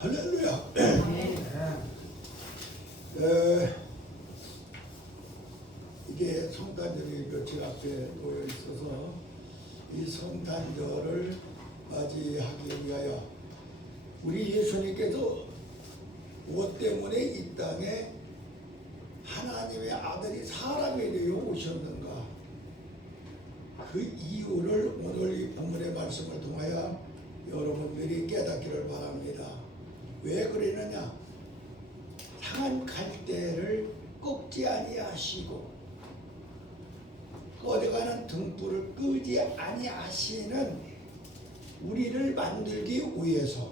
할렐루야. 이게 성탄절이 며칠 앞에 모여 있어서 이 성탄절을 맞이하기 위하여 우리 예수님께서 무엇 때문에 이 땅에 하나님의 아들이 사람이 되어 오셨는가, 그 이유를 오늘 이 본문의 말씀을 통하여 여러분들이 깨닫기를 바랍니다. 왜 그러느냐? 상한 갈대를 꺾지 아니하시고 꺼져가는 등불을 끄지 아니하시는 우리를 만들기 위해서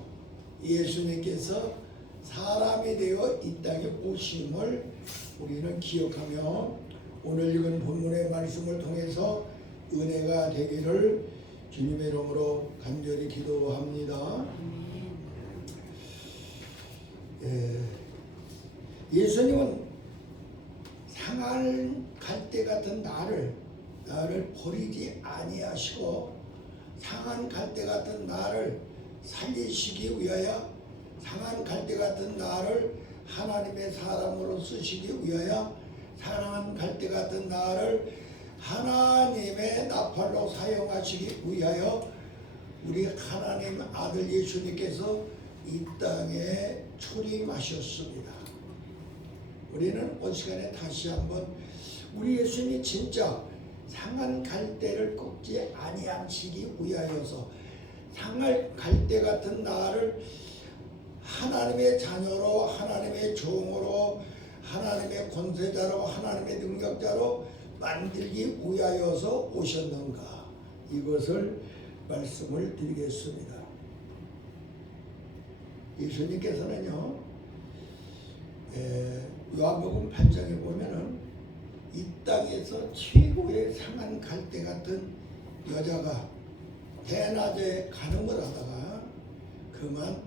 예수님께서 사람이 되어 이 땅에 오심을 우리는 기억하며 오늘 읽은 본문의 말씀을 통해서 은혜가 되기를 주님의 이름으로 간절히 기도합니다. 예수님은 상할 갈대 같은 나를 버리지 아니하시고 상한 갈대 같은 나를 살리시기 위하여 상한 갈대 같은 나를 하나님의 사람으로 쓰시기 위하여 상한 갈대 같은 나를 하나님의 나팔로 사용하시기 위하여 우리 하나님 아들 예수님께서 이 땅에 초림하셨습니다. 우리는 이 시간에 다시 한번 우리 예수님이 진짜 상한 갈대를 꺾지 아니하시기 위하여서 상할 갈대 같은 나를 하나님의 자녀로, 하나님의 종으로, 하나님의 권세자로, 하나님의 능력자로 만들기 위하여서 오셨는가, 이것을 말씀을 드리겠습니다. 예수님께서는요, 요한복음 8장에 보면은 이 땅에서 최고의 상한 갈대 같은 여자가 대낮에 간음을 하다가 그만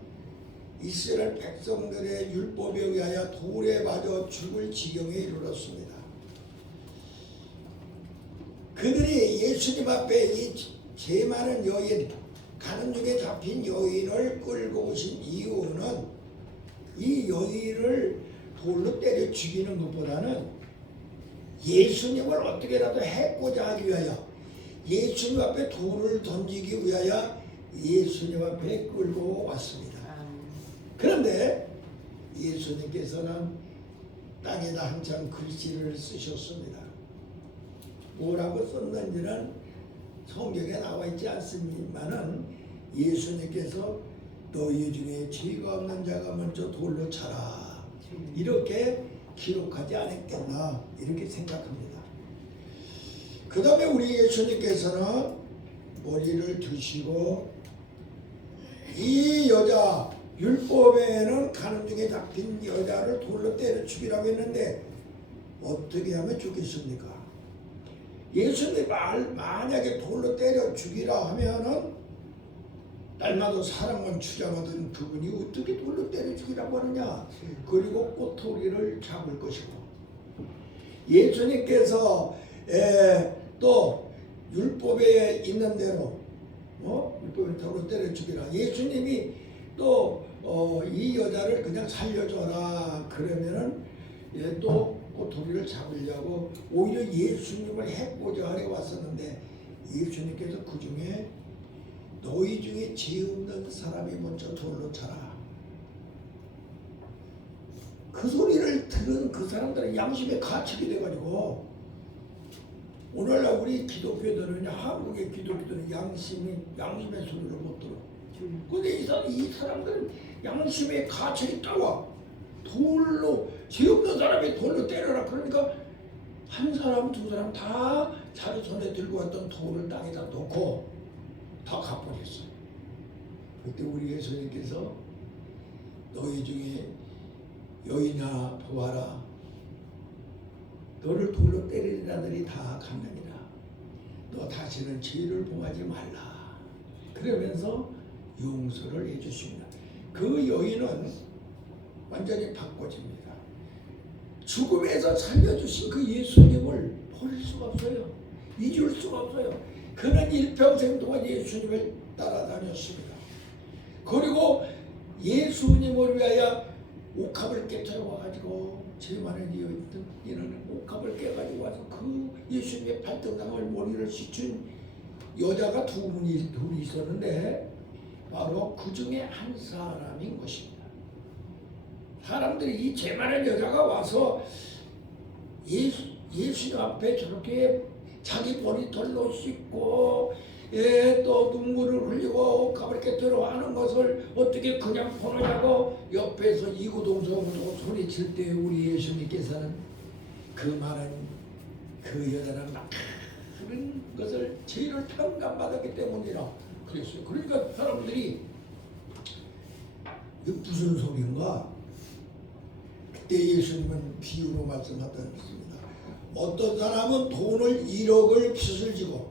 이스라엘 백성들의 율법에 의하여 돌에 맞아 죽을 지경에 이르렀습니다. 그들이 예수님 앞에 이 죄 많은 여인, 가는 중에 잡힌 여인을 끌고 오신 이유는 이 여인을 돌로 때려 죽이는 것보다는 예수님을 어떻게라도 해코자 하기 위하여, 예수님 앞에 돌을 던지기 위하여 예수님 앞에 끌고 왔습니다. 그런데 예수님께서는 땅에다 한참 글씨를 쓰셨습니다. 뭐라고 썼는지는 성경에 나와 있지 않습니다만은 예수님께서 너희 중에 죄가 없는 자가 먼저 돌로 차라, 이렇게 기록하지 않았겠나, 이렇게 생각합니다. 그 다음에 우리 예수님께서는 머리를 드시고 이 여자, 율법에는 가는 중에 잡힌 여자를 돌로 때려 죽이라고 했는데 어떻게 하면 죽겠습니까? 예수님이 만약에 돌로 때려 죽이라 하면은 날마다 사람만 주장하던 그분이 어떻게 돌로 때려 죽이라고 하느냐? 그리고 꼬투리를 잡을 것이고, 예수님께서 또 율법에 있는 대로 율법에 돌로 때려 죽이라, 예수님이 또 이 여자를 그냥 살려줘라 그러면은 또 꼬투리를 잡으려고 오히려 예수님을 해코자 하려 왔었는데 예수님께서 그 중에 너희 중에 죄 없는 사람이 먼저 돌로 차라, 그 소리를 들은 그 사람들은 양심에 가책이 돼가지고, 오늘날 우리 기독교들은, 한국의 기독교들은 양심의 소리를 못 들어. 근데 이 사람들은 양심에 가책이 따와 돌로, 죄 없는 사람이 돌로 때려라 그러니까 한 사람 두 사람 다 자기 손에 들고 왔던 돌을 땅에다 놓고 다 가버렸어요. 그때 우리 예수님께서 너희 중에 여인아 보아라, 너를 돌로 때리는 자들이 다 강령이라, 너 다시는 죄를 범하지 말라 그러면서 용서를 해주십니다. 그 여인은 완전히 바꿔집니다. 죽음에서 살려주신 그 예수님을 버릴 수가 없어요. 잊을 수가 없어요. 그는 일평생 동안 예수님을 따라다녔습니다. 그리고 예수님을 위하여 옥합을 깨뜨려 와가지고 죄 많은 이는 옥합을 깨가지고 와서 그 예수님의 발등상을 머리를 씻은 여자가 둘이 있었는데 바로 그 중에 한 사람인 것입니다. 사람들이 이 죄 많은 여자가 와서 예수님 앞에 저렇게 자기 머리털로 씻고 또 눈물을 흘리고 옥합을 깨뜨려 하는 것을 어떻게 그냥 보느냐고 옆에서 이구동성으로 소리칠 때 우리 예수님께서는 그 말은 그 여자는 막 그런 것을 죄를 탕감받았기 때문이라 그랬어요. 그러니까 사람들이 이게 무슨 소리인가? 그때 예수님은 비유로 말씀하셨습니다. 어떤 사람은 돈을 1억을 빚을 지고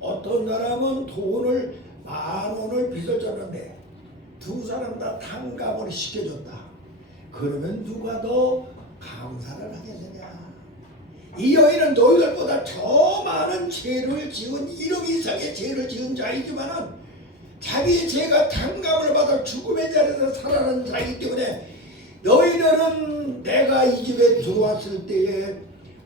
어떤 사람은 돈을 10,000원을 빚을 졌는데 두 사람 다 탕감을 시켜줬다. 그러면 누가 더 감사를 하겠느냐? 이 여인은 너희들보다 더 많은 죄를 지은 1억 이상의 죄를 지은 자이지만은 자기의 죄가 탕감을 받아 죽음의 자리에서 살아난 자이기 때문에 너희들은 내가 이 집에 들어왔을 때에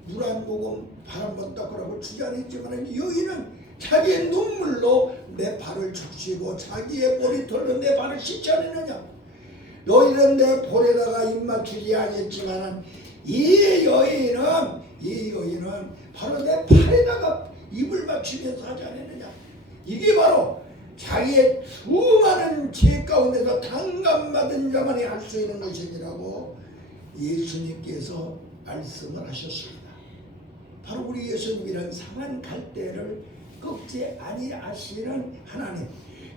물 한 모금 발 한 번 닦으라고 주지 않았지만 여인은 자기의 눈물로 내 발을 적시고 자기의 머리털로 내 발을 씻지 않았느냐? 너희는 내 볼에다가 입 맞추지 않았지만 이 여인은 바로 내 팔에다가 입을 맞추면서 하지 않았느냐? 이게 바로 자기의 수많은 죄 가운데서 탕감받은 자만이 할 수 있는 것이라고 예수님께서 말씀을 하셨습니다. 바로 우리 예수님이란 상한 갈대를 꺾지 아니하시는 하나님,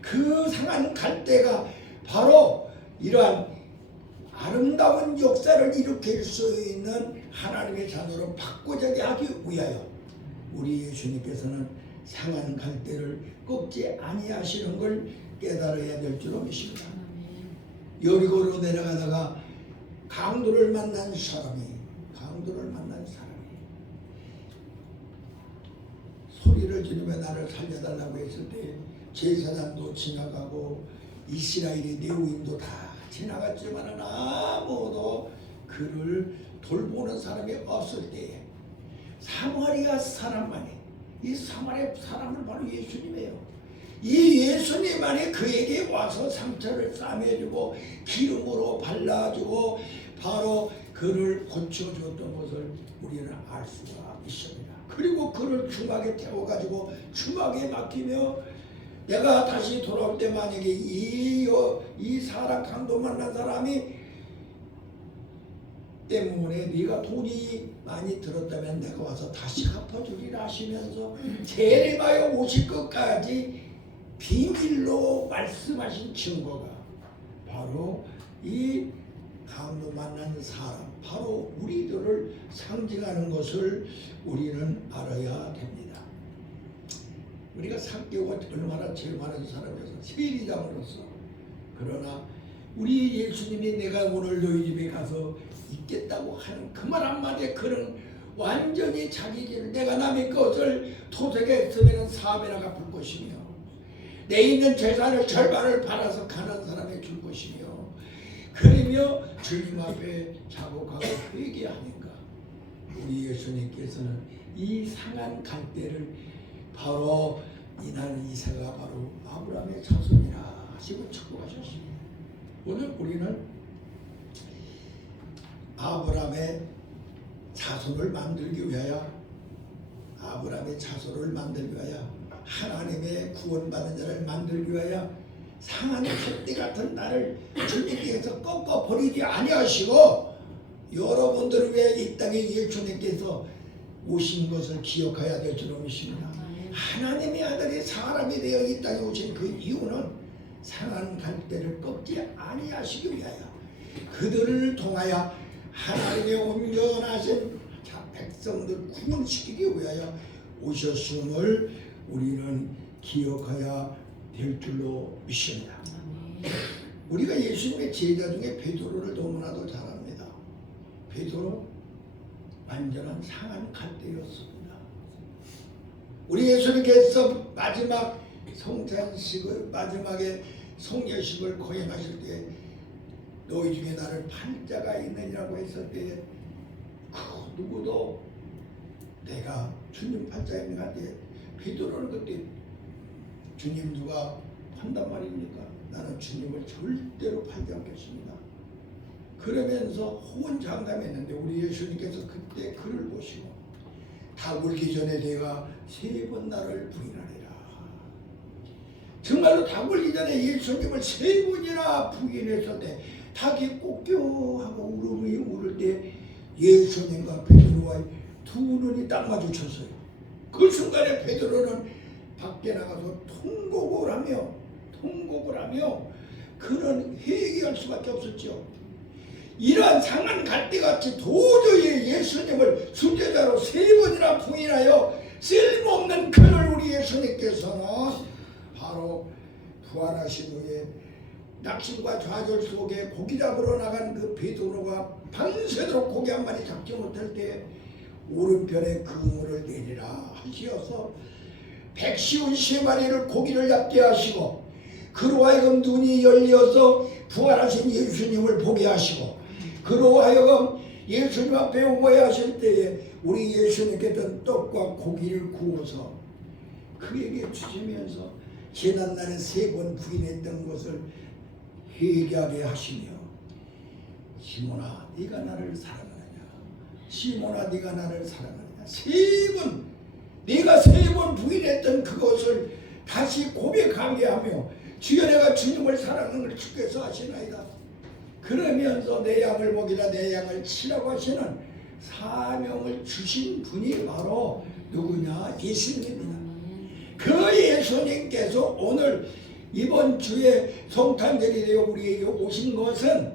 그 상한 갈대가 바로 이러한 아름다운 역사를 일으킬 수 있는 하나님의 자녀로 바꾸자게 하기 위하여 우리 예수님께서는 상한 갈대를 꺾지 아니하시는 걸 깨달아야 될 줄로 믿습니다. 여리고로 내려가다가 강도를 만난 사람이 소리를 지르며 나를 살려달라고 했을 때 제사장도 지나가고 이스라엘의 레위인도 다 지나갔지만 아무도 그를 돌보는 사람이 없을 때에 사마리아 사람만이, 이 사마리아 사람은 바로 예수님이에요. 이 예수님만이 그에게 와서 상처를 싸매주고 기름으로 발라주고 바로 그를 고쳐줬던 것을 우리는 알 수가 있습니다. 그리고 그를 주막에 태워가지고 주막에 맡기며 내가 다시 돌아올 때 만약에 이 사람 강도 만난 사람이 때문에 네가 돈이 많이 들었다면 내가 와서 다시 갚아주리라 하시면서 제레미야 50 끝까지 비밀로 말씀하신 증거가 바로 이 강도 만난 사람, 바로 우리들을 상징하는 것을 우리는 알아야 됩니다. 우리가 상교가 얼마나 제일 많은 사람이어서 세리장으로서, 그러나 우리 예수님이 내가 오늘 너희 집에 가서 있겠다고 하는 그 말 한마디에 그는 완전히 자기 길을, 내가 남의 것을 토색했으면 4배나 갚을 것이며 내 있는 재산을 절반을 팔아서 가난한 사람에 줄 것이며 그러며 주님 앞에 자복하고 회개하는가. 우리 예수님께서는 이 상한 갈대를 바로 이나는 이사가 바로 아브라함의 자손이라 하시고 축복하셨습니다. 오늘 우리는 아브라함의 자손을 만들기 위하여, 아브라함의 자손을 만들기 위하여, 하나님의 구원받은 자를 만들기 위하여 상한 갈대 같은 나를 주님께서 꺾어버리지 아니하시고 여러분들을 위해 이 땅에 예수님께서 오신 것을 기억해야 될 줄로 믿습니다. 하나님의 아들이 사람이 되어 이 땅에 오신 그 이유는 상한 갈대를 꺾지 아니하시기 위하여 그들을 통하여 하나님의 온전하신 백성들 구원시키기 위하여 오셨음을 우리는 기억해야 될 줄로 믿습니다. 우리가 예수님의 제자 중에 베드로를 너무나도 잘 압니다. 베드로 완전한 상한 갈대였습니다. 우리 예수님께서 마지막 성찬식을 마지막에 성례식을 거행하실 때 너희 중에 나를 팔자가 있느니라고 했을 때 그 누구도 내가 주님 팔자입니다 할 때 베드로는 그때 주님 누가 한단 말입니까? 나는 주님을 절대로 팔지 않겠습니다. 그러면서 호언장담했는데 우리 예수님께서 그때 그를 보시고 닭 울기 전에 내가 3번 나를 부인하리라. 정말로 닭 울기 전에 예수님을 3번이나 부인했을 때 닭이 꼬껴하고 울을 때 예수님과 베드로와 두 눈이 딱 마주쳤어요. 그 순간에 베드로는 밖에 나가서 통곡을 하며 그는 회개할 수밖에 없었죠. 이러한 상한 갈대같이 도저히 예수님을 순죄자로 3번이나 부인하여 쓸모없는 그를 우리 예수님께서는 바로 부활하신 후에 낙심과 좌절 속에 고기 잡으러 나간 그 베드로가 밤새도록 고기 한 마리 잡지 못할 때 오른편에 그물을 내리라 하시어서 153마리를 고기를 잡게 하시고 그로 하여금 눈이 열려서 부활하신 예수님을 보게 하시고 그로 하여금 예수님 앞에 오게 하실 때에 우리 예수님께서 떡과 고기를 구워서 그에게 주시면서 지난날에 3번 부인했던 것을 회개하게 하시며 시몬아 네가 나를 사랑하느냐 시몬아 네가 나를 사랑하느냐 3번 네가 3번 부인했던 그것을 다시 고백하게 하며 주여 내가 주님을 사랑하는 걸 주께서 하시나이다. 그러면서 내 양을 먹이라 내 양을 치라고 하시는 사명을 주신 분이 바로 누구냐? 예수님입니다. 그 예수님께서 오늘 이번 주에 성탄절이 되어 우리에게 오신 것은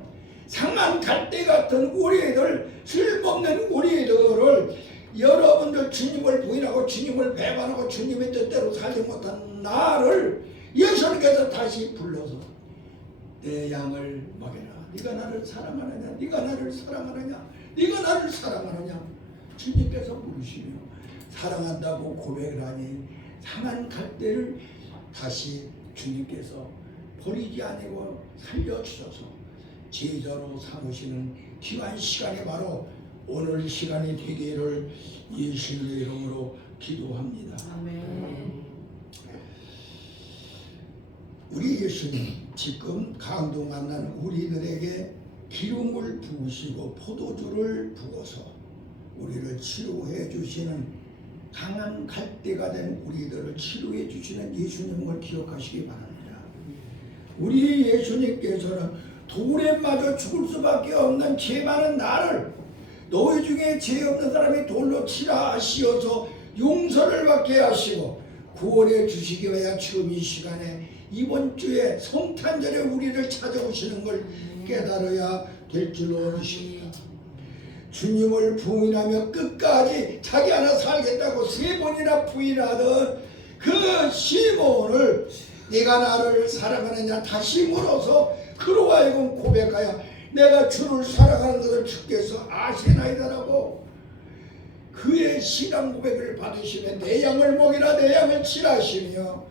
상한 갈대 같은 우리들 쓸모없는 우리들을 여러분들 주님을 부인하고 주님을 배반하고 주님의 뜻대로 살지 못한 나를 예수님께서 다시 불러서 내 양을 먹여라. 네가 나를 사랑하느냐? 네가 나를 사랑하느냐? 네가 나를 사랑하느냐? 주님께서 물으시며 사랑한다고 고백을 하니 상한 갈대를 다시 주님께서 버리지 아니고 살려주셔서 제자로 삼으시는 귀한 시간이 바로 오늘 시간이 되기를 예수님의 이름으로 기도합니다. 아멘. 우리 예수님 지금 강도 만난 우리들에게 기름을 부으시고 포도주를 부어서 우리를 치료해 주시는 강한 갈대가 된 우리들을 치료해 주시는 예수님을 기억하시기 바랍니다. 우리 예수님께서는 돌에 맞아 죽을 수밖에 없는 죄 많은 나를 너희 중에 죄 없는 사람이 돌로 치라 하시어서 용서를 받게 하시고 구원해 주시기 위하여 지금 이 시간에 이번 주에 성탄절에 우리를 찾아오시는 걸 깨달아야 될 줄로 믿습니다. 주님을 부인하며 끝까지 자기 하나 살겠다고 3번이나 부인하던 그 시몬을 네가 나를 사랑하느냐 다시 물어서 그로 하여금 고백하여 내가 주를 사랑하는 것을 주께서 아시나이다라고 그의 신앙 고백을 받으시면 내 양을 먹이라 내 양을 치라시며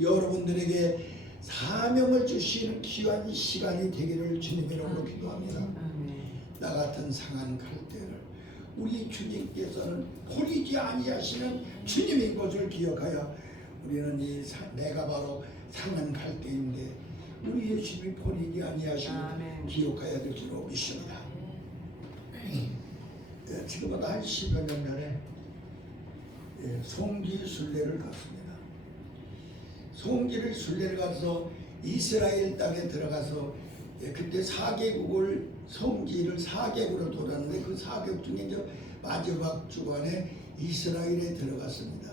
여러분들에게 사명을 주시는 귀한 시간이 되기를 주님 이름으로 기도합니다. 나 같은 상한 갈대를 우리 주님께서는 버리지 아니하시는 주님인 것을 기억하여 우리는 내가 바로 상한 갈대인데 우리 예수님이 버리지 아니하시는 기억해야 될 줄로 믿습니다. 지금부터 한 10여 년 전에 송지 순례를 갔습니다. 송지를 순례를 가서 이스라엘 땅에 들어가서 그때 4개국을 성지를 4개국으로 돌았는데 그 4개국 중에 이제 마지막 주간에 이스라엘에 들어갔습니다.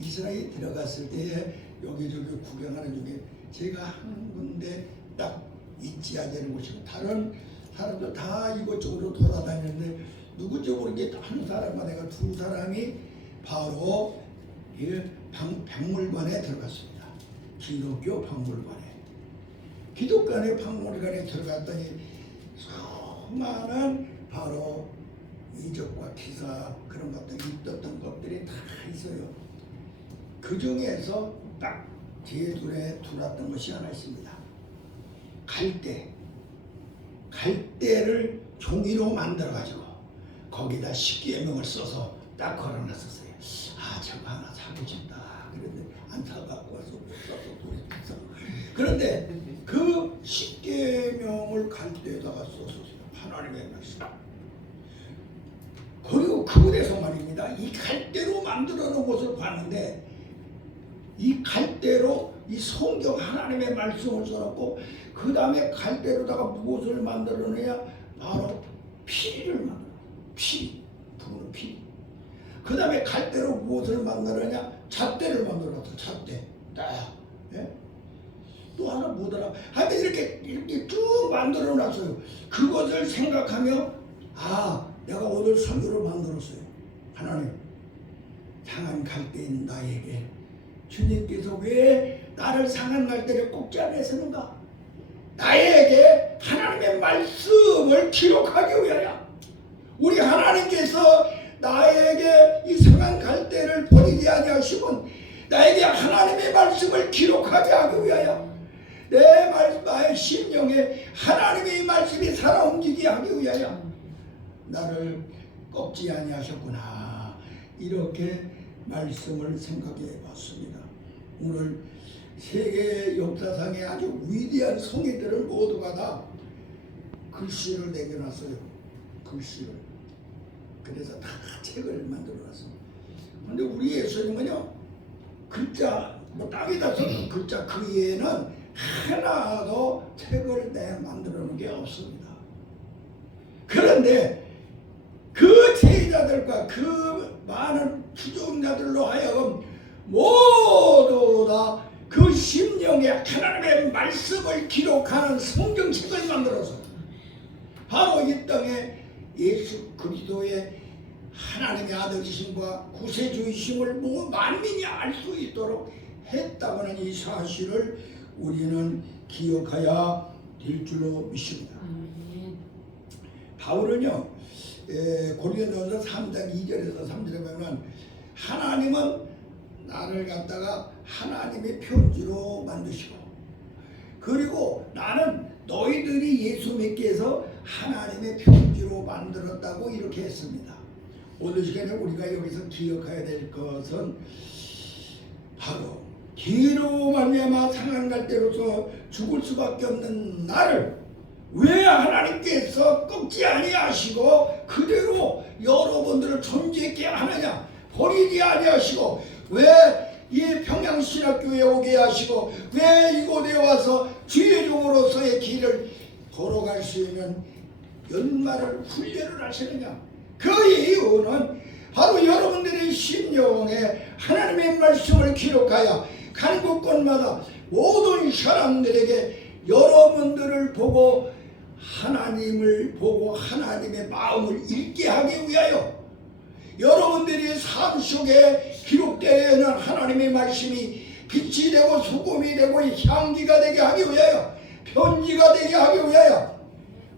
이스라엘에 들어갔을 때 여기저기 구경하는 중에 제가 한 군데 딱 잊지 않는 곳이고 다른 사람들 다 이곳저곳으로 돌아다녔는데 누군지 모르게 한 사람과 내가 2사람이 바로 박물관에 들어갔습니다. 기독교 박물관에. 기독교의 박물관에 들어갔더니 수많은 바로 이적과 기사 그런 것들이 있었던 것들이 다 있어요. 그 중에서 딱 제 눈에 들어왔던 것이 하나 있습니다. 갈대를 종이로 만들어가지고 거기다 십계명을 써서 딱 걸어놨었어요. 아, 저거 하나 사고 싶다. 그런데 안 사갖고 와서 못 사서 돈이 비싸. 그런데 그 십계명을 갈대에다가 썼었어요. 하나님의 말씀. 그리고 그곳에서 말입니다. 이 갈대로 만들어 놓은 것을 봤는데 이 갈대로 이 성경 하나님의 말씀을 써놓고 그 다음에 갈대로다가 무엇을 만들어내냐? 바로 피리를 만들어. 피리. 부는 피리. 그 다음에 갈대로 무엇을 만들어내냐? 잣대를 만들어놨어. 잣대. 딱. 예? 또 하나 뭐더라? 하여튼 이렇게 쭉 만들어놨어요. 그것을 생각하며 아, 내가 오늘 설교를 만들었어요. 하나님, 상한 갈대인 나에게 주님께서 왜 나를 상한 갈대를 꼭지 안에 서는가? 나에게 하나님의 말씀을 기록하기 위하여 우리 하나님께서 나에게 이 상한 갈대를 버리지 아니하시면 나에게 하나님의 말씀을 기록하게 하기 위하여 나의 심령에 하나님의 말씀이 살아 움직이게 하기 위하여 나를 꺾지 아니하셨구나. 이렇게 말씀을 생각해 봤습니다. 오늘 세계 역사상의 아주 위대한 성인들을 모두가 다 글씨를 내겨놨어요. 글씨를. 그래서 다 책을 만들어놨습니다. 그런데 우리 예수님은요, 글자, 뭐 땅에다 써놓은 글자 그 이외에는 하나도 책을 만들어 놓은 게 없습니다. 그런데 그 제자들과 그 많은 추종자들로 하여금 모두 다 그 심령에 하나님의 말씀을 기록하는 성경책을 만들어서 바로 이 땅에 예수 그리스도의 하나님의 아들이심과 구세주이심을 만민이 알 수 있도록 했다는 이 사실을 우리는 기억해야 될 줄로 믿습니다. 바울은요, 고린도전서 3장 2절에서 3절에 보면 하나님은 나를 갖다가 하나님의 편지로 만드시고 그리고 나는 너희들이 예수 믿게 해서 하나님의 편지로 만들었다고 이렇게 했습니다. 오늘 시간에 우리가 여기서 기억해야 될 것은 바로 기로 말미암아 상한 갈대로서 죽을 수밖에 없는 나를 왜 하나님께서 꺾지 아니하시고 그대로 여러분들을 존재있게 하느냐? 버리지 아니하시고 왜 이 평양신학교에 오게 하시고 왜 이곳에 와서 주의 종으로서의 길을 걸어갈 수 있는 연말을 훈련을 하시느냐? 그 이유는 바로 여러분들의 심령에 하나님의 말씀을 기록하여 간 곳곳마다 모든 사람들에게 여러분들을 보고 하나님을 보고 하나님의 마음을 읽게 하기 위하여 여러분들이 삶 속에 기록되어 있는 하나님의 말씀이 빛이 되고 소금이 되고 향기가 되게 하기 위하여 편지가 되게 하기 위하여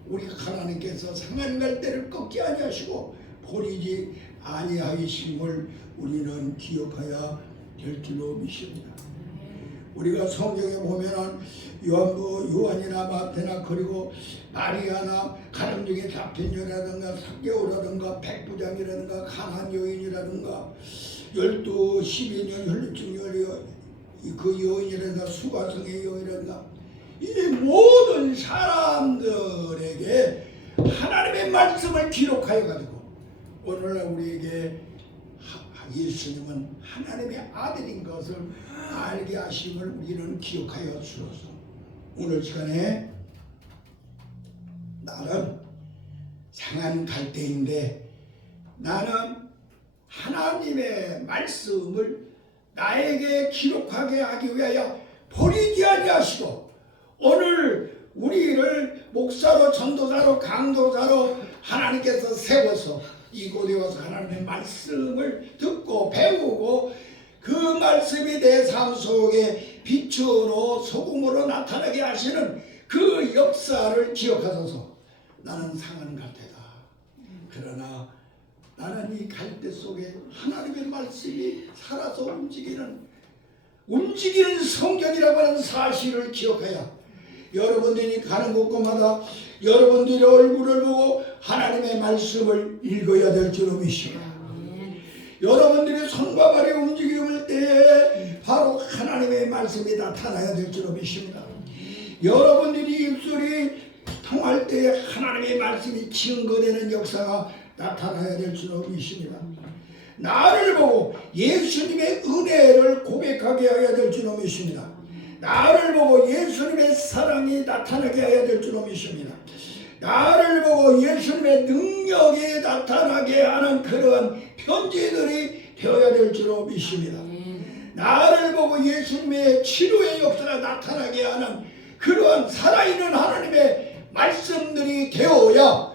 우리 하나님께서 상한 갈대를 꺾지 아니하시고 버리지 아니하심을 우리는 기억해야 될 줄로 믿습니다. 우리가 성경에 보면은 요한이나 마태나 그리고 마리아나 가정 중에 잡힌 여라든가 삭개오라든가 백부장이라든가 가난 여인이라든가 12-12년 혈루증 그 여인이라든가 수가성의 여인이라든가 이 모든 사람들에게 하나님의 말씀을 기록하여 가지고 오늘날 우리에게 예수님은 하나님의 아들인 것을 알게 하심을 우리는 기억하여 주옵소서. 오늘 시간에 나는 상한 갈대인데 나는 하나님의 말씀을 나에게 기록하게 하기 위하여 버리지 아니하시고 오늘 우리를 목사로 전도사로 강도사로 하나님께서 세워서 이곳에 와서 하나님의 말씀을 듣고 배우고 그 말씀이 내 삶 속에 빛으로 소금으로 나타나게 하시는 그 역사를 기억하소서. 나는 상한 갈대다. 그러나 나는 이 갈대 속에 하나님의 말씀이 살아서 움직이는 성경이라고 하는 사실을 기억하여 여러분들이 가는 곳마다 여러분들의 얼굴을 보고 하나님의 말씀을 읽어야 될 줄로 믿습니다. 여러분들이 손과 발의 움직임을 때에 바로 하나님의 말씀이 나타나야 될 줄로 믿습니다. 여러분들이 입술이 통할 때에 하나님의 말씀이 증거되는 역사가 나타나야 될 줄로 믿습니다. 나를 보고 예수님의 은혜를 고백하게 해야 될 줄로 믿습니다. 나를 보고 예수님의 사랑이 나타나게 해야 될 줄로 믿습니다. 나를 보고 예수님의 능력이 나타나게 하는 그런 편지들이 되어야 될 줄로 믿습니다. 나를 보고 예수님의 치료의 역사가 나타나게 하는 그러한 살아있는 하나님의 말씀들이 되어야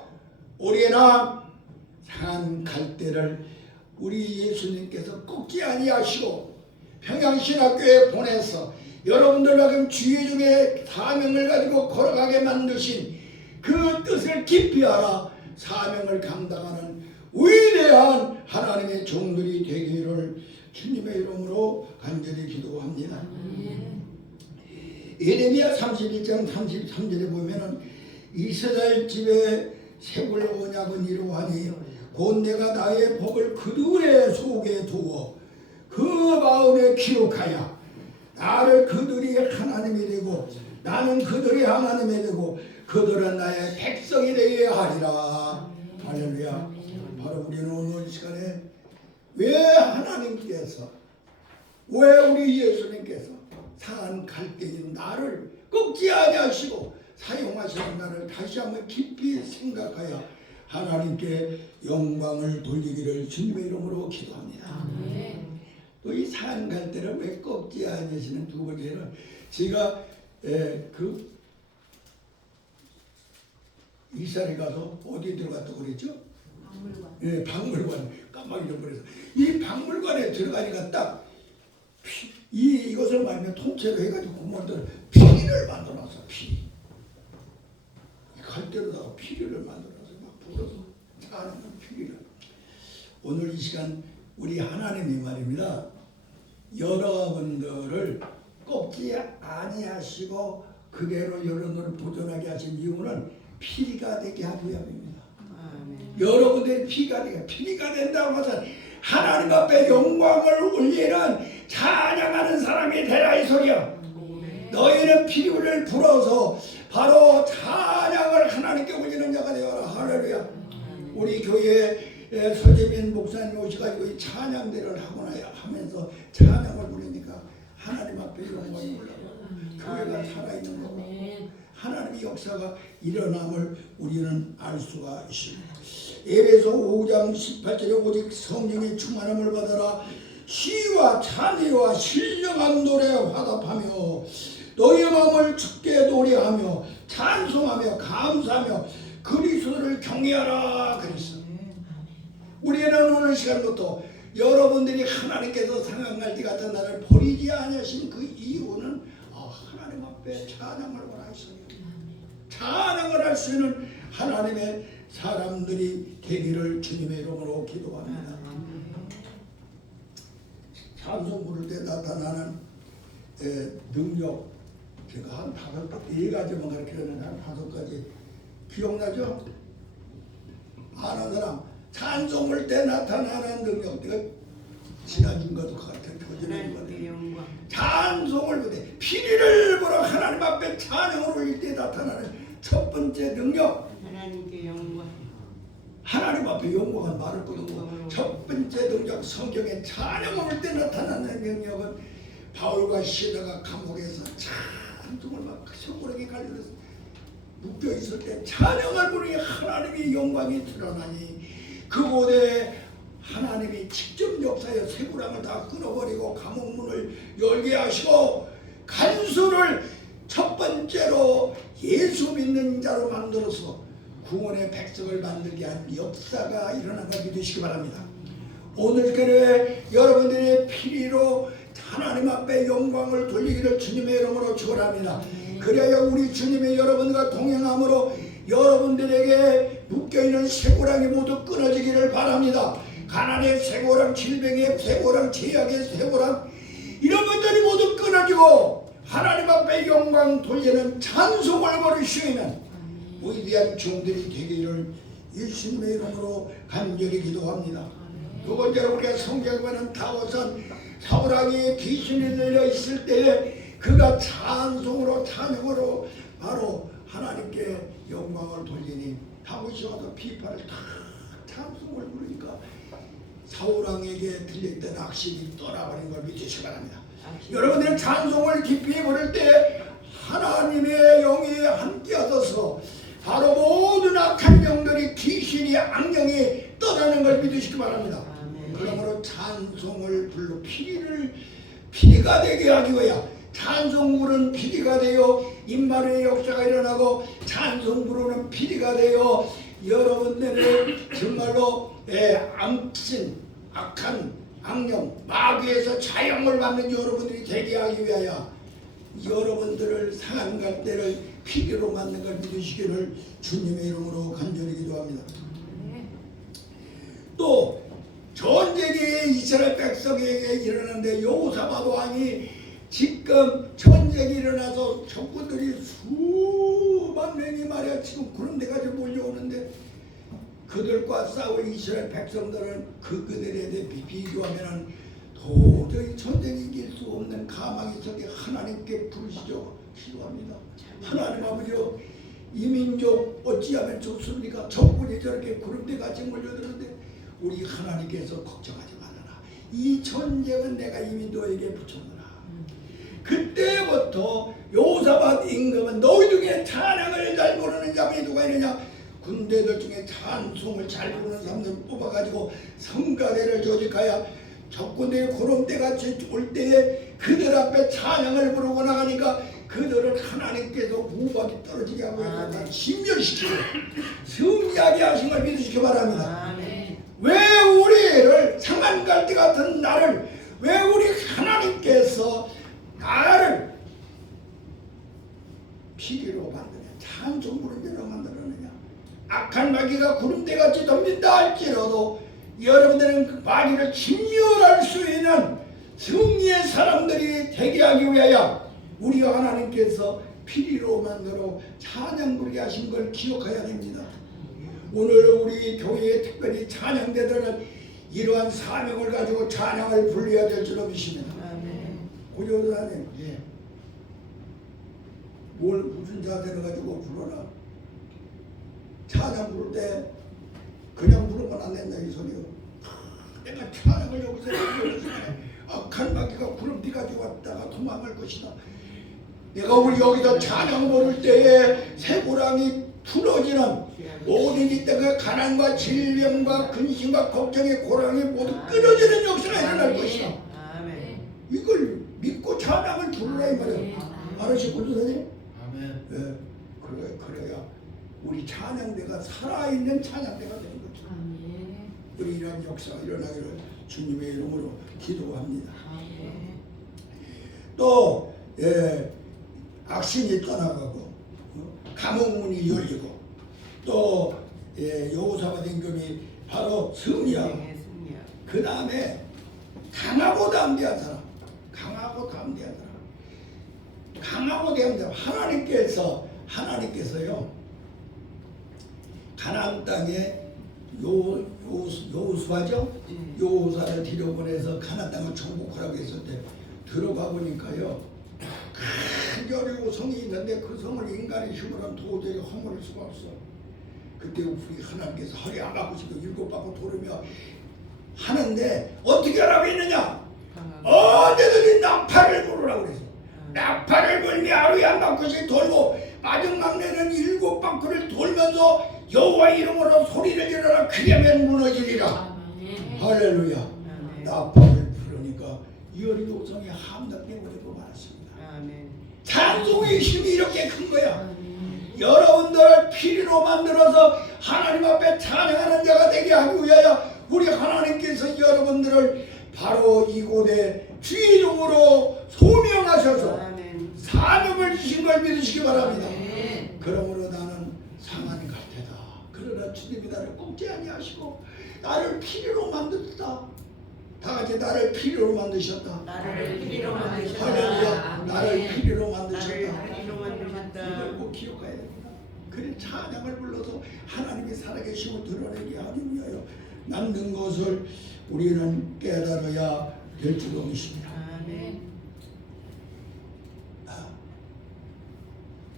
우리나 산 갈대를 우리 예수님께서 꺾지 아니하시고 평양신학교에 보내서 여러분들과 주의 중에 사명을 가지고 걸어가게 만드신 그 뜻을 깊이 알아 사명을 감당하는 위대한 하나님의 종들이 되기를 주님의 이름으로 간절히 기도합니다. 예레미야 31장 33절에 보면은 이스라엘 집에 샘을 언약은 이루하니 곧 내가 나의 법을 그들의 속에 두어 그 마음에 기록하여 나를 그들이 하나님이 되고 나는 그들이 하나님이 되고 그들은 나의 백성이 되게 하리라. 할렐루야. 바로 우리는 오늘 시간에 왜 하나님께서 왜 우리 예수님께서 산 갈대인 나를 꺾지 아니하시고 사용하시는 나를 다시 한번 깊이 생각하여 하나님께 영광을 돌리기를 주님의 이름으로 기도합니다. 또 이 산 갈대를 왜 꺾지 아니하시는 두 번째는 제가 이스라엘 가서 어디 들어갔다고 그랬죠? 박물관. 예, 박물관. 깜빡 잊어버려서 이 박물관에 들어가니까 딱 이것을 말하면 통째로 해가지고 구멍들 피리를 만들어놨어. 피리. 갈대로다가 피리를 만들어서 막 불어서 자는 피리를. 오늘 이 시간 우리 하나님이 말입니다. 여러분들을 꺾지 아니하시고 그대로 여러분들을 보존하게 하신 이유는 피리가 되게 하기 위함입니다. 여러분들이 피리가 된다고 해서 하나님 앞에 영광을 올리는 찬양하는 사람이 되라 이 소리야. 너희는 피리를 불어서 바로 찬양을 하나님께 올리는 자가 되어라. 할렐루야. 우리 교회에 서재민 목사님 오셔가지고 이 찬양대를 하면서 찬양을 부르니까 하나님 앞에 영광이 올라가고 교회가 살아있는 거고 하나님의 역사가 일어남을 우리는 알 수가 있습니다. 에베소 5장 18절에 오직 성령의 충만함을 받아라. 시와 찬미와 신령한 노래에 화답하며 너희의 마음을 주께 노래하며 찬송하며 감사하며 그리스도를 경외하라 그랬어. 우리는 오늘 시간부터 여러분들이 하나님께서 상한 때 같은 나를 버리지 않으신 그 이유는 하나님 앞에 찬양을 원하시니 찬양을 할 수 있는 하나님의 사람들이 되기를 주님의 이름으로 기도합니다. 찬송 부를 때 나타나는 능력 제가 한 4가지만 가르치려는데 한 5가지 기억나죠? 아는 사람 찬송 부를 때 나타나는 능력 내가 지나준 것도 같은 거짓말 찬송을 부를 때 피리를 불어 하나님 앞에 찬양을 올릴 때 나타나는 첫 번째 능력 하나님께 영광. 하나님 앞에 영광은 말을 끊고 첫 번째 능력 성경에 찬양을 올 때 나타나는 능력은 바울과 시라가 감옥에서 찬송을 막 손가락에 갈려서 묶여 있을 때 찬양을 부르니 하나님의 영광이 드러나니 그곳에 하나님이 직접 역사에 쇠고랑을 다 끊어버리고 감옥문을 열게 하시고 간수를 첫 번째로 예수 믿는 자로 만들어서 구원의 백성을 만들게 한 역사가 일어난 걸 믿으시기 바랍니다. 오늘 교회 여러분들의 피리로 하나님 앞에 영광을 돌리기를 주님의 이름으로 축원합니다. 그래야 우리 주님의 여러분과 동행함으로 여러분들에게 묶여있는 쇠고랑이 모두 끊어지기를 바랍니다. 가난의 쇠고랑, 질병의 쇠고랑, 죄악의 쇠고랑 이런 것들이 모두 끊어지고 하나님 앞에 영광 돌리는 찬송을 버리시는 위대한 종들이 되기를 예수님의 이름으로 간절히 기도합니다. 두 번째로 우리가 성경에 보면 다윗은 사울왕이 귀신이 들려 있을 때에 그가 찬송으로 찬양으로 바로 하나님께 영광을 돌리니 다윗이 와서 비판을 다 찬송을 부르니까 사울왕에게 들려있던 악신이 떠나버린 걸 믿으시기 바랍니다. 여러분들은 찬송을 깊이 부를 때 하나님의 영이 함께 하셔서 바로 모든 악한 영들이 귀신이 악령이 떠나는 걸 믿으시기 바랍니다. 그러므로 찬송을 불러 피리가 되게 하기 위하여 찬송 부르는 피리가 되어 임마누의 역사가 일어나고 찬송 부르는 피리가 되어 여러분들의 정말로 암신 악한 악령 마귀에서 자영을 받는 여러분들이 되게 하기 위하여 여러분들을 상한 갈대를 피리로 만든 걸 믿으시기를 주님의 이름으로 간절히 기도합니다. 또 전쟁이 이스라엘 백성에게 일어났는데 여호사밧 왕이 지금 전쟁이 일어나서 적군들이 수만 명이 말이야 지금 그런 데까지 몰려오는데 그들과 싸울 이스라엘 백성들은 그들에 대해 비교하면 도저히 전쟁이 이길 수 없는 가망이 속에 하나님께 부르시죠. 기도합니다. 하나님 아버지요, 이 민족 어찌하면 좋습니까? 적군이 저렇게 그런 데까지 몰려드는데 우리 하나님께서 걱정하지 말아라. 이 전쟁은 내가 이미 너에게 붙였노라. 그때부터 여호사밧 임금은 너희 중에 찬양을 잘 부르는 자분이 누가 있느냐? 군대들 중에 찬송을 잘 부르는 사람들 뽑아가지고 성가대를 조직하여 적군들이 구름대같이 올 때에 그들 앞에 찬양을 부르고 나가니까 그들을 하나님께서 무박이 떨어지게 하고 심멸시키고 승리하게 하신 걸 믿으시기 바랍니다. 왜 우리를 상한 갈대 같은 나를 왜 우리 하나님께서 나를 피리로 만드냐 찬송 부르는 대로 만들었느냐 악한 마귀가 구름대같이 덤빈다 할지라도 여러분들은 그 마귀를 진멸할 수 있는 승리의 사람들이 되게 하기 위하여 우리가 하나님께서 피리로 만들어 찬양 부르게 하신 걸 기억해야 됩니다. 오늘 우리 교회에 특별히 찬양대들은 이러한 사명을 가지고 찬양을 불러야 될 줄로 믿습니다. 고조사님, 뭘 무슨 자세를 가지고 불러라? 찬양 부를 때 그냥 부르면 안 된다 이 소리요. 내가 찬양을 여기서 악한 마귀가 구름띠 가지고 왔다가 도망갈 것이다. 내가 우리 여기서 찬양 부를 때에 쇠고랑이 풀어지는 모든 이 땅의 가난과 질병과 근심과 걱정의 고랑이 모두 끊어지는 역사가 일어날 것이다. 이걸 믿고 찬양을 부르라 이 말이야. 알으시고 선생님? 아멘. 네, 그래야 우리 찬양대가 살아있는 찬양대가 되는 거죠. 우리 이러한 역사가 일어나기를 주님의 이름으로 기도합니다. 또 악신이 떠나가고 감옥문이 열리고 또 여호사밧 임금이 바로 승리하고 그 다음에 강하고 담대한 사람 강하고 담대한 하나님께서요 가나안 땅에 여호수아죠? 여호사를 들여보내서 가나안 땅을 정복하라고 했을 때 들어가 보니까요 큰 여리고 성이 있는데 그 성을 인간의 힘으로는 도저히 허물을 수가 없어. 그때 우리 하나님께서 허리 안 바꾸시고 7바퀴 돌으며 하는데 어떻게 하라고 했느냐? 언제든지 나팔을 부르라고 그랬어. 나팔을 불며 하루에 한 바퀴씩 돌고 마지막 내는 7바퀴를 돌면서 여호와 이름으로 소리를 지르라. 그리하면 무너지리라. 할렐루야. 나팔을 부르니까 여리고 성이 함락되고 말았습니다. 찬송의 힘이 이렇게 큰 거야. 여러분들을 피리로 만들어서 하나님 앞에 찬양하는 자가 되게 하기 위하여 우리 하나님께서 여러분들을 바로 이곳에 주인으로 소명하셔서 사명을 주신 걸 믿으시기 바랍니다. 그러므로 나는 상한 갈대다. 그러나 주님이 나를 꺾지 아니하시고 나를 피리로 만들었다. 다 같이 나를 필요로 만드셨다. 나를 피리로 만드셨다. 할렐루야. 나를 필요로 나를 만드셨다. 피리로 만드셨다. 이걸 꼭 기억해야 됩니다. 그래 찬양을 불러서 하나님의 살아계심을 드러내게 하기 위하여 남는 것을 우리는 깨달아야 될 줄로 믿습니다. 아멘.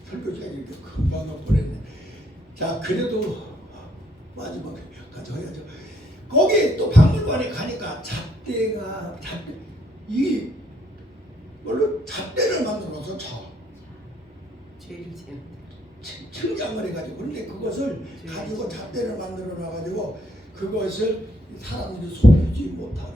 설교자가 이렇게 금방 보냈네. 자, 그래도 마지막에 가져야죠. 거기 또 박물관에 가니까 이 뭘로 잣대를 만들어서 제일 재밌다. 청장을 해가지고, 그런데 그것을 가지고 잣대를 만들어 놔가지고 그것을 사람들이 손대지 못하게.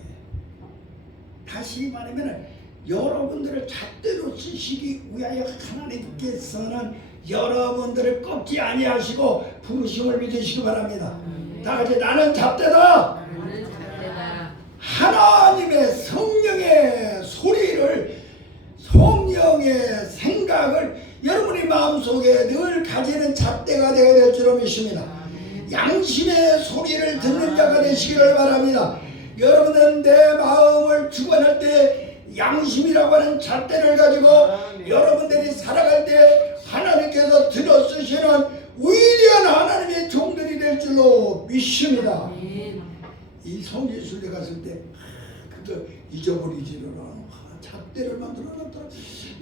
다시 말하면 여러분들을 잣대로 쓰시기 위하여 하나님께서는 여러분들을 꺾지 아니하시고 부르심을 믿으시기 바랍니다. 다 같이 나는 잣대다. 나는 잣대다. 하나님의 성령의 소리를, 성령의 생각을 여러분의 마음속에 늘 가지는 잣대가 되어야 될 줄로 믿습니다. 양심의 소리를 듣는 자가 되시기를 바랍니다. 여러분은 내 마음을 주관할 때 양심이라고 하는 잣대를 가지고 여러분들이 살아갈 때 하나님께서 들어 쓰시는 위대한 하나님의 종들이 될 줄로 믿습니다. 이 성지순례 갔을 때 그거 잊어버리지를 않아. 잣대를 만들어 놨더라.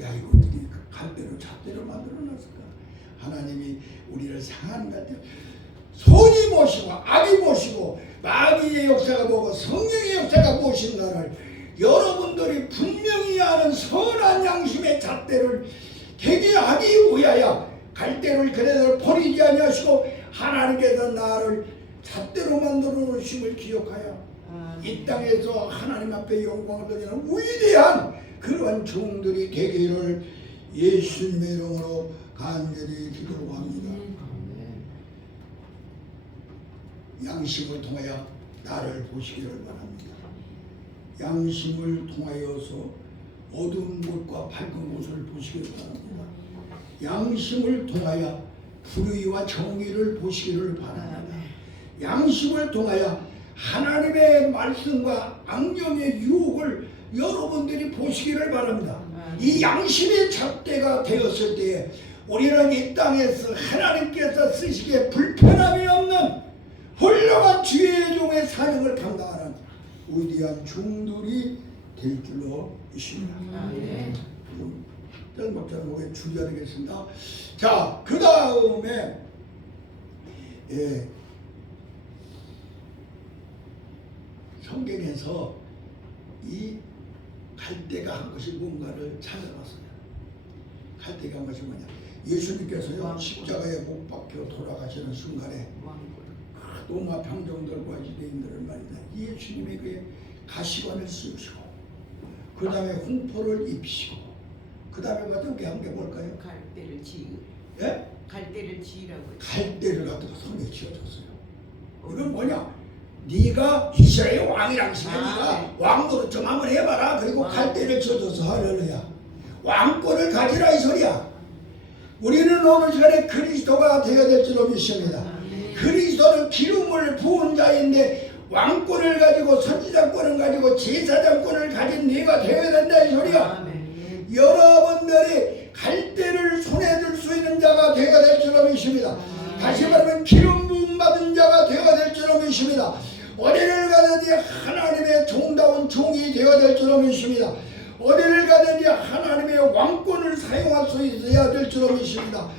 야, 이거 어떻게 갈대로 잣대를 만들어 놨을까? 하나님이 우리를 상하는 갈대, 손이 모시고 악이 모시고 마귀의 역사가 보고 성령의 역사가 보신다를 여러분들이 분명히 아는 선한 양심의 잣대를 되게 하기 위하여 갈대를 그대로 버리지 아니하시고 하나님께서 나를 잣대로 만들어 놓으심을 기억하여 이 땅에서 하나님 앞에 영광을 드리는 위대한 그런 종들이 되기를 예수님의 이름으로 간절히 기도합니다. 양심을 통하여 나를 보시기를 바랍니다. 양심을 통하여서 어두운 곳과 밝은 곳을 보시기를 바랍니다. 양심을 통하여 불의와 정의를 보시기를 바랍니다. 양심을 통하여 하나님의 말씀과 악령의 유혹을 여러분들이 보시기를 바랍니다. 이 양심의 잣대가 되었을 때에 우리는 이 땅에서 하나님께서 쓰시기에 불편함이 없는 훌륭한 주의 종의 사명을 감당하는 위대한 종들이 될 줄로 믿습니다. 목사님 목에 주의하겠습니다. 자, 그 다음에 성경에서 이 갈대가 한 것이 뭔가를 찾아봤어요. 갈대가 한 것이 뭐냐? 예수님께서요 십자가에 못 박혀 돌아가시는 순간에 로마 평정들과 유대인들을 말이다. 예수님이 그 가시관을 씌우시고 그 다음에 홍포를 입히시고 그 다음에 어떻게 한 게 뭘까요? 갈대를 지. 예? 갈대를 지라고. 갈대를 갖다가 손에 쥐어줬어요. 이건 뭐냐? 네가 이스라엘 왕이라고 했으면 네가 왕 노릇 좀 한번 해봐라. 그리고 갈대를 쥐어줘서 할렐루야. 왕권을 가지라 이 소리야. 우리는 오늘 시간에 그리스도가 되어야 될 줄로 믿습니다. 그리스도는 기름을 부은 자인데 왕권을 가지고 선지자권을 가지고 제사장권을 가진 네가 되어야 된다 이 소리야. 여러분들이 갈대를 손에 들 수 있는 자가 되어야 될 줄로 믿습니다. 다시 말하면 기름 부음 받은 자가 되어야 될 줄로 믿습니다. 어디를 가든지 하나님의 종다운 종이 되어야 될 줄로 믿습니다. 어디를 가든지 하나님의 왕권을 사용할 수 있어야 될 줄로 믿습니다.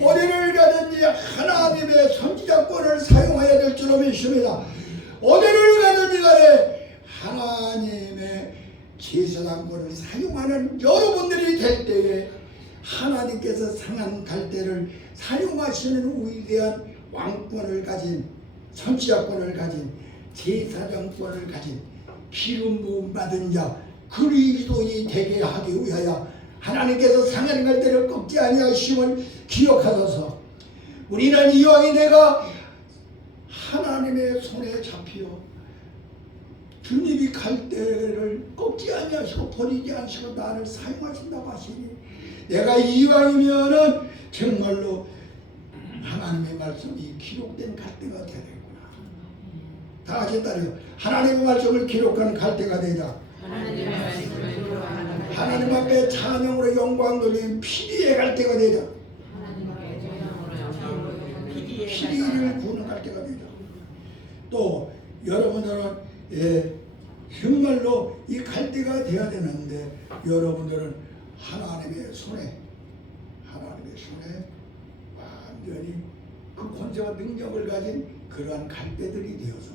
어디를 가든지 하나님의 선지자권을 사용해야 될 줄로 믿습니다. 어디를 가든지 간에 하나님의 제사장권을 사용하는 여러분들이 될 때에 하나님께서 상한 갈대를 사용하시는 위대한 왕권을 가진 선지자권을 가진 제사장권을 가진 기름 부음 받은 자 그리스도인이 되게 하기 위하여 하나님께서 상한 갈대를 꺾지 아니하심을 기억하소서. 우리는 이왕이 내가 하나님의 손에 잡히어 주님이 갈대를 꺾지 아니하시고 버리지 않으시고 나를 사용하신다고 하시니 내가 이왕이면은 정말로 하나님의 말씀이 기록된 갈대가 되겠구나. 다 같이 따라요. 하나님의 말씀을 기록한 갈대가 되자. 하나님의 말씀을 기록하는 하나님 앞에 찬양으로 영광 돌리는 피리의 갈대가 되자. 피리를 부는 갈대가 되자. 또 여러분들은 정말로 이 갈대가 되어야 되는데 여러분들은 하나님의 손에 완전히 그 권세와 능력을 가진 그러한 갈대들이 되어서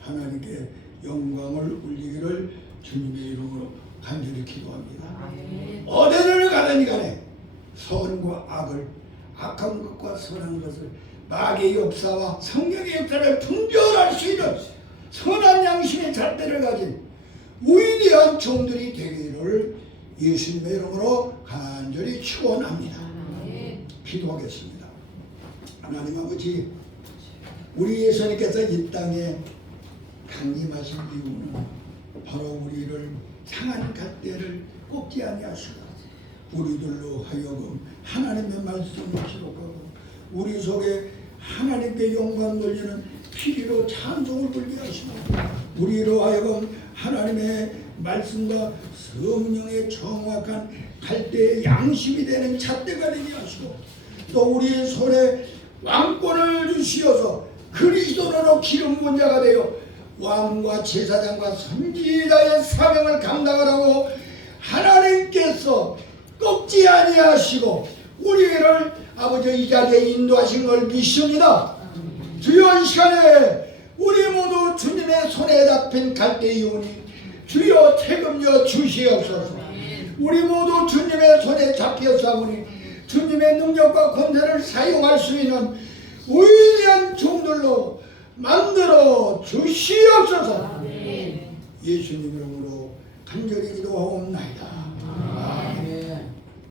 하나님께 영광을 올리기를 주님의 이름으로 간절히 기도합니다. 어디를 가든지 간에 선과 악을, 악한 것과 선한 것을, 마귀의 역사와 성령의 역사를 분별할 수 있는 선한 양심의 잣대를 가진 위대한 종들이 되기를 예수님의 이름으로 간절히 축원합니다. 기도하겠습니다. 하나님 아버지, 우리 예수님께서 이 땅에 강림하신 이유는 바로 우리를 상한 잣대를 꼽지 아니하시고 우리들로 하여금 하나님의 말씀을 기록하고 우리 속에 하나님께 영광 돌리는 피리로 찬송을 돌게 하시고 우리로 하여금 하나님의 말씀과 성령의 정확한 갈대의 양심이 되는 잣대가 되게 하시고 또 우리의 손에 왕권을 주시어서 그리스도로 기름 부은 자가 되어 왕과 제사장과 선지자의 사명을 감당하라고 하나님께서 꺾지 아니하시고 우리를 아버지 이 자리에 인도하신 걸 믿습니다. 주여 이 시간에 우리 모두 주님의 손에 잡힌 갈대의 요니 주여 책임져 주시옵소서. 우리 모두 주님의 손에 잡혀서 보니 주님의 능력과 권세를 사용할 수 있는 위대한 종들로 만들어 주시옵소서. 예수님 이름으로 간절히 기도하옵나이다.